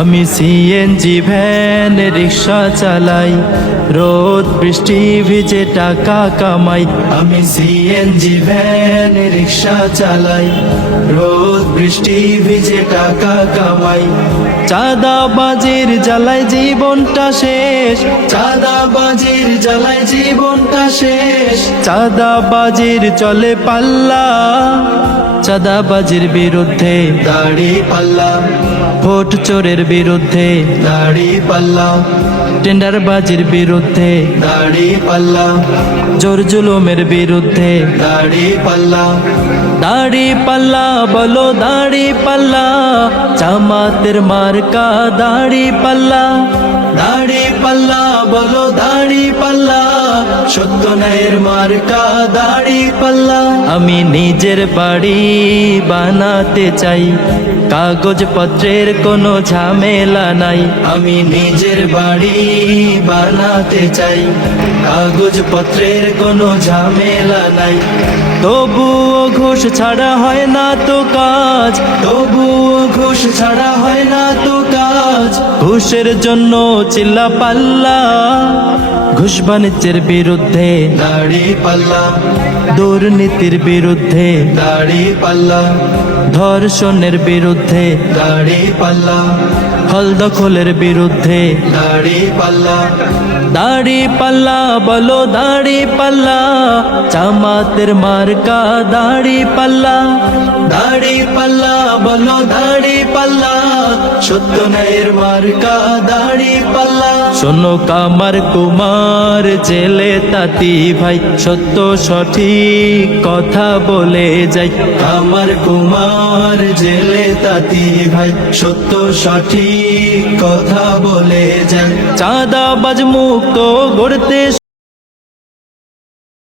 আমি CNG van rickshaw চালাই, রোদ বৃষ্টি ভিজে টাকা কামাই। আমি সিএনজি ভ্যান রিক্সা চালাই, রোদ বৃষ্টি ভিজে টাকা কামাই। চাঁদাবাজির জ্বালায় জীবনটা শেষ, চাঁদাবাজির জ্বালায় জীবনটা শেষ। চাঁদাবাজির চলে পাল্লা, চাঁদাবাজির বিরুদ্ধে দাড়ি পাল্লা। ভোট চোরের বিরুদ্ধে দাড়ি পাল্লা, টেন্ডারবাজির বিরুদ্ধে দাড়ি পাল্লা, জোর জুলুমের বিরুদ্ধে দাড়ি পাল্লা। দাড়ি পাল্লা বলো দাড়ি পাল্লা, জামাতের মার্কা দাড়ি পাল্লা। দাড়ি পাল্লা বলো দাড়ি পাল্লা, সত্য ন্যায়ের মার্কা দাড়ি পাল্লা। আমি নিজের বাড়ি বানাতে চাই, কাগজপত্রের কোনো ঝামেলা নাই। আমি নিজের বাড়ি বানাতে চাই, কাগজপত্রের কোনো ঝামেলা নাই। তবুও ঘুষ ছাড়া হয় না তো কাজ, তবুও ঘুষ ছাড়া হয় না তো কাজ। ঘুষের জন্য চিল্লা পাল্লা, ঘুষ বাণিজ্যের বিরুদ্ধে দাড়ি পাল্লা, দুর্নীতির বিরুদ্ধে দাড়ি পাল্লা, ধর্ষণের বিরুদ্ধে দাড়ি পাল্লা, হল দখলের বিরুদ্ধে দাড়ি পাল্লা। দাড়ি পাল্লা বলো দাড়ি পাল্লা, জামাতের মার্কা দাড়ি পাল্লা। দাড়ি পাল্লা বলো দাড়ি পাল্লা, সত্য ন্যায়ের মার্কা দাড়ি পাল্লা। শোনো কামার কুমার জেলে তাঁতি ভাই, সত্য সঠিক কথা বলে যাই। কামার কুমার জেলে তাঁতি ভাই, সত্য সঠিক কথা বলে যাই। চাঁদাবাজ মুক্ত গড়তে